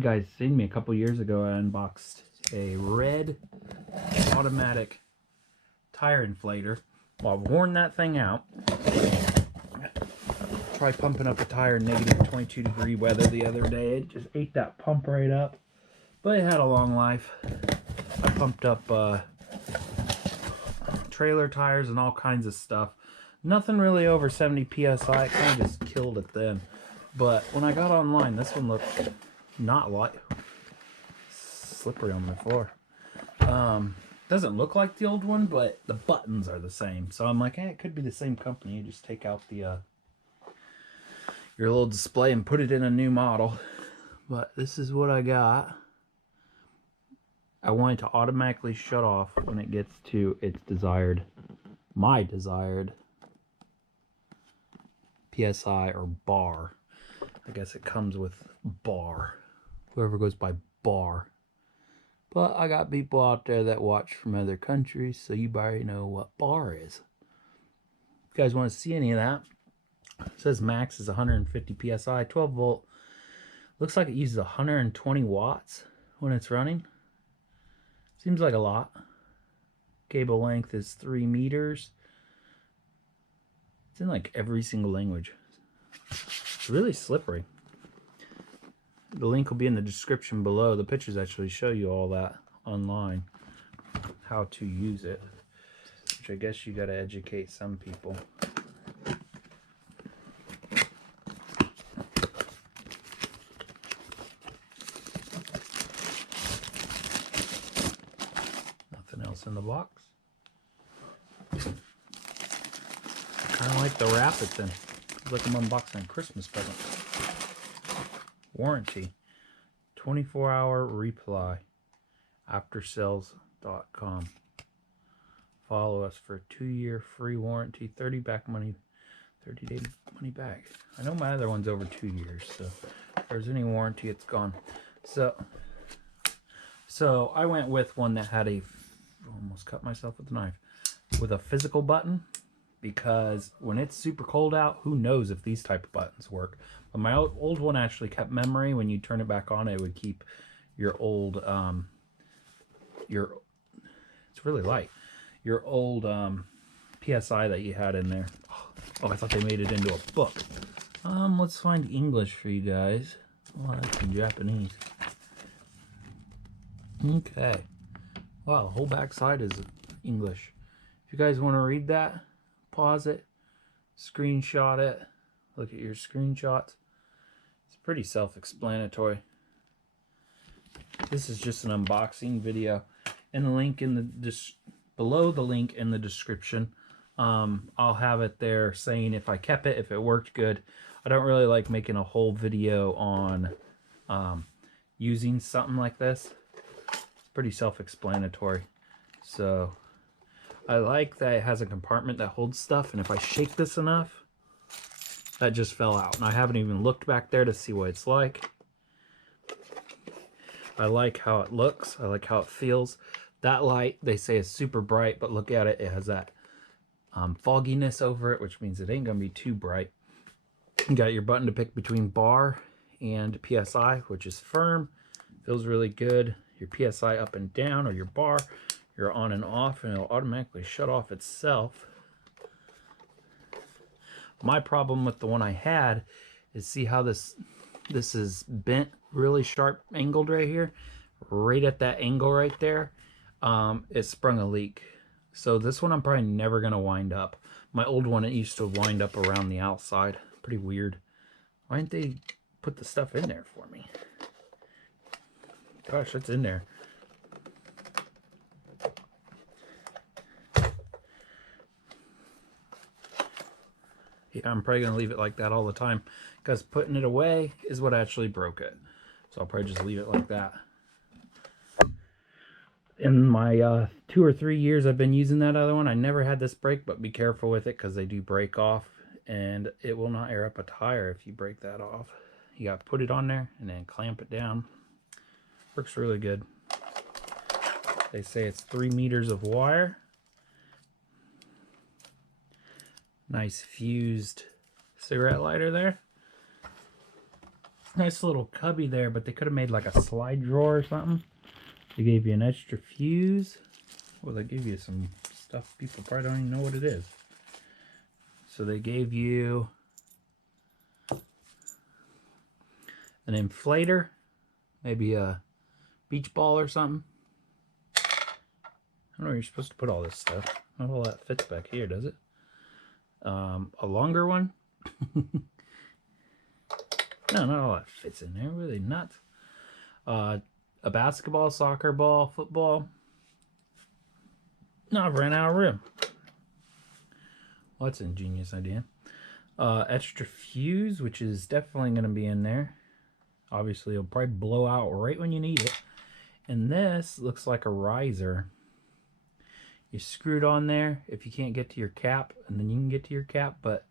you guys seen me a couple years ago, I unboxed a red automatic tire inflator. Well, I've worn that thing out. Tried pumping up a tire in negative 22-degree weather the other day. It just ate that pump right up. But it had a long life. I pumped up trailer tires and all kinds of stuff. Nothing really over 70 psi. It kind of just killed it then. But when I got online, this one looked not like slippery on the floor. Doesn't look like the old one, but the buttons are the same. So I'm like, it could be the same company. You just take out the your little display and put it in a new model. But this is what I got. I want it to automatically shut off when it gets to its my desired PSI or bar. I guess it comes with bar. Whoever goes by bar. But I got people out there that watch from other countries, so you already know what bar is. If you guys want to see any of that, it says max is 150 psi, 12 volt. Looks like it uses 120 watts when it's running. Seems like a lot. Cable length is 3 meters. It's in like every single language. It's really slippery. The link will be in the description below. The pictures actually show you all that online, how to use it, which I guess you got to educate some people. Nothing else in the box. Kind of like the wrap it's in. It's like I'm unboxing a Christmas present. Warranty, 24-hour reply, aftersales.com. Follow us for a 2-year free warranty, 30-day money back. I know my other one's over 2 years, so if there's any warranty, it's gone. So I went with one that had almost cut myself with a knife, with a physical button, because when it's super cold out, who knows if these type of buttons work. But my old one actually kept memory. When you turn it back on, it would keep your old it's really light, your old PSI that you had in there. Oh, I thought they made it into a book. Let's find English for you guys. Oh, that's in Japanese. Okay. Wow, the whole back side is English. If you guys want to read that, pause it, screenshot it, look at your screenshots. It's pretty self-explanatory. This is just an unboxing video, and the link in the below the link in the description, I'll have it there saying if I kept it, if it worked good. I don't really like making a whole video on using something like this. It's pretty self-explanatory. So I like that it has a compartment that holds stuff, and if I shake this enough, that just fell out. And I haven't even looked back there to see what it's like. I like how it looks. I like how it feels. That light, they say, is super bright, but look at it. It has that fogginess over it, which means it ain't going to be too bright. You got your button to pick between bar and PSI, which is firm. Feels really good. Your PSI up and down, or your bar, you're on and off, and it'll automatically shut off itself. My problem with the one I had is, see how this is bent, really sharp angled right here, right at that angle right there. It sprung a leak. So this one I'm probably never gonna wind up. My old one, it used to wind up around the outside. Pretty weird. Why didn't they put the stuff in there for me? Gosh, it's in there. Yeah, I'm probably going to leave it like that all the time, because putting it away is what actually broke it. So I'll probably just leave it like that. In my 2 or 3 years I've been using that other one, I never had this break, but be careful with it because they do break off, and it will not air up a tire if you break that off. You got to put it on there and then clamp it down. Works really good. They say it's 3 meters of wire. Nice fused cigarette lighter there. Nice little cubby there, but they could have made like a slide drawer or something. They gave you an extra fuse. Well, they gave you some stuff people probably don't even know what it is. So they gave you an inflator, maybe a beach ball or something. I don't know where you're supposed to put all this stuff. Not all that fits back here, does it? A longer one. No, not all that fits in there. Really nuts. A basketball, soccer ball, football. No, I've ran out of room. Well, that's an ingenious idea. Extra fuse, which is definitely going to be in there. Obviously, it'll probably blow out right when you need it. And this looks like a riser. You screw it on there if you can't get to your cap, and then you can get to your cap, but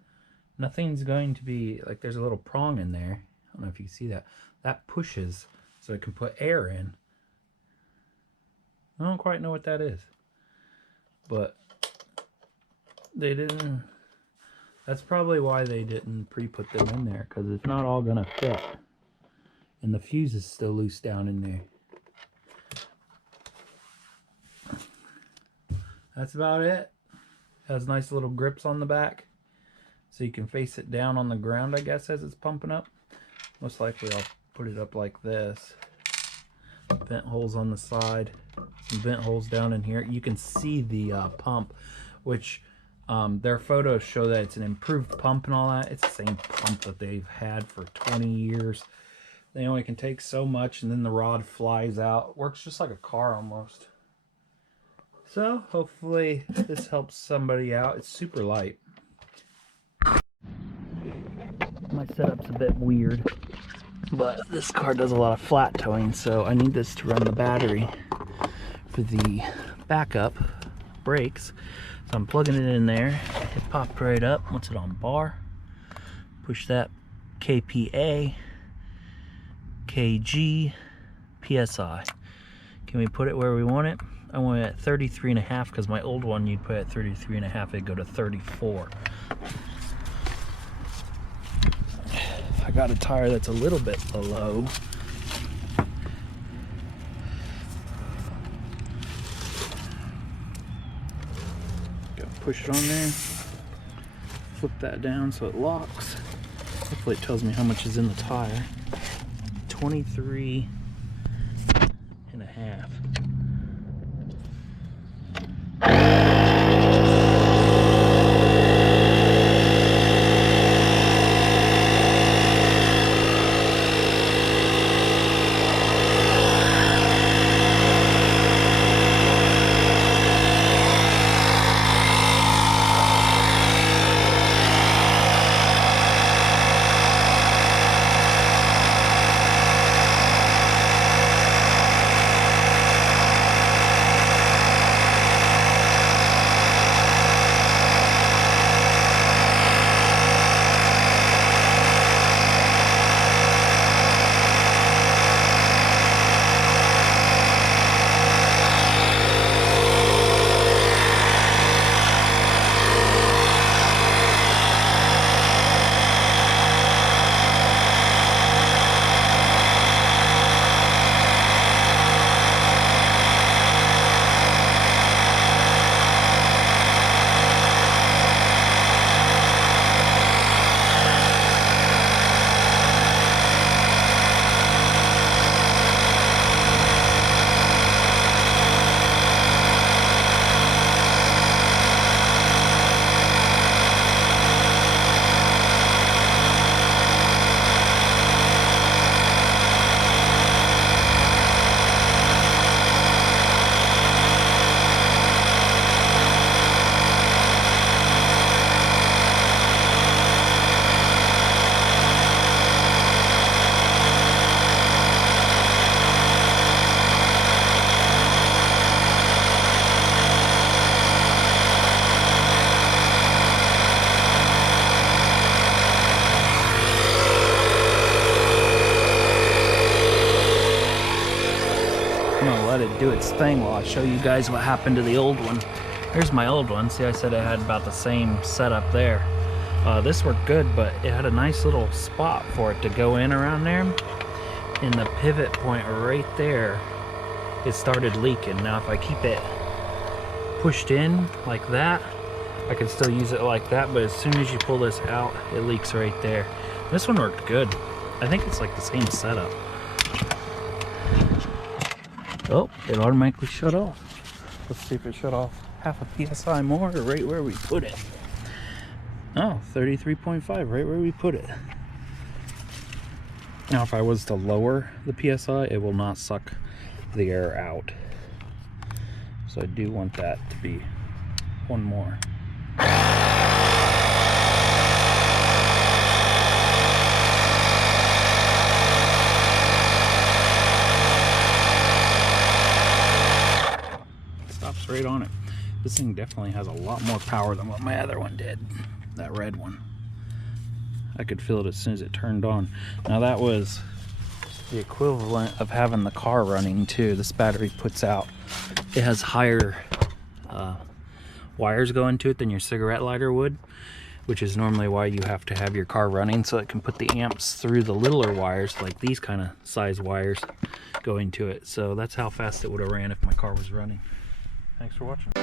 nothing's going to be, like there's a little prong in there. I don't know if you can see that. That pushes so it can put air in. I don't quite know what that is, but they didn't. That's probably why they didn't pre-put them in there, because it's not all gonna fit. And the fuse is still loose down in there. That's about it. Has nice little grips on the back, so you can face it down on the ground, I guess, as it's pumping up. Most likely I'll put it up like this. Vent holes on the side, some vent holes down in here. You can see the pump, which their photos show that it's an improved pump and all that. It's the same pump that they've had for 20 years. They only can take so much, and then the rod flies out. It works just like a car almost. So hopefully this helps somebody out. It's super light. My setup's a bit weird, but this car does a lot of flat towing, so I need this to run the battery for the backup brakes. So I'm plugging it in there. It popped right up. What's it on? Bar. Push that. KPA, kg, psi. Can we put it where we want it? I want it at 33.5, because my old one you'd put at 33.5, it'd go to 34. I got a tire that's a little bit below. Gotta push it on there. Flip that down so it locks. Hopefully it tells me how much is in the tire. 23.5. Let it do its thing while I show you guys what happened to the old one. Here's my old one. See, I said I had about the same setup there. This worked good, but it had a nice little spot for it to go in around there. In the pivot point right there, it started leaking. Now if I keep it pushed in like that, I can still use it like that, but as soon as you pull this out, it leaks right there. This one worked good. I think it's like the same setup. Oh, it automatically shut off. Let's see if it shut off half a PSI more or right where we put it. Oh, 33.5, right where we put it. Now if I was to lower the PSI, it will not suck the air out. So I do want that to be one more. Stops right on it. This thing definitely has a lot more power than what my other one did, that red one. I could feel it as soon as it turned on. Now that was the equivalent of having the car running too. This battery puts out, it has higher wires going to it than your cigarette lighter would, which is normally why you have to have your car running, so it can put the amps through the littler wires, like these kind of size wires going to it. So that's how fast it would have ran if my car was running. Thanks for watching.